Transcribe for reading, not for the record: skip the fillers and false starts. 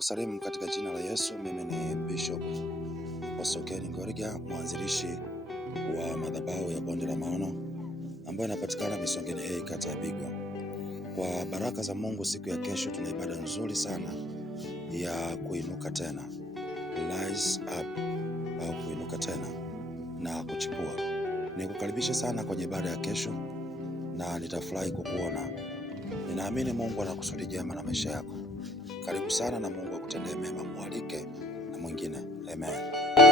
Ninakusalimu katika jina la Yesu. Mimi ni Bishop Apostle Ken Ngoriga, mwanzilishi wa madhabahu ya Bonde la Maono ambayo inapatikana Misongeni A, kata ya Bigwa. Kwa baraka za Mungu, siku ya kesho tuna ibada nzuri sana ya kuinuka tena, rise up, au kuinuka tena na kuchipua. Nikukaribisha sana kwenye ibada ya kesho na nitafurahi kukuona. Ninaamini Mungu ana kusudi jema na maisha yako. Karibu sana na Mungu akutendee mema, mualike na mwingine. Amen.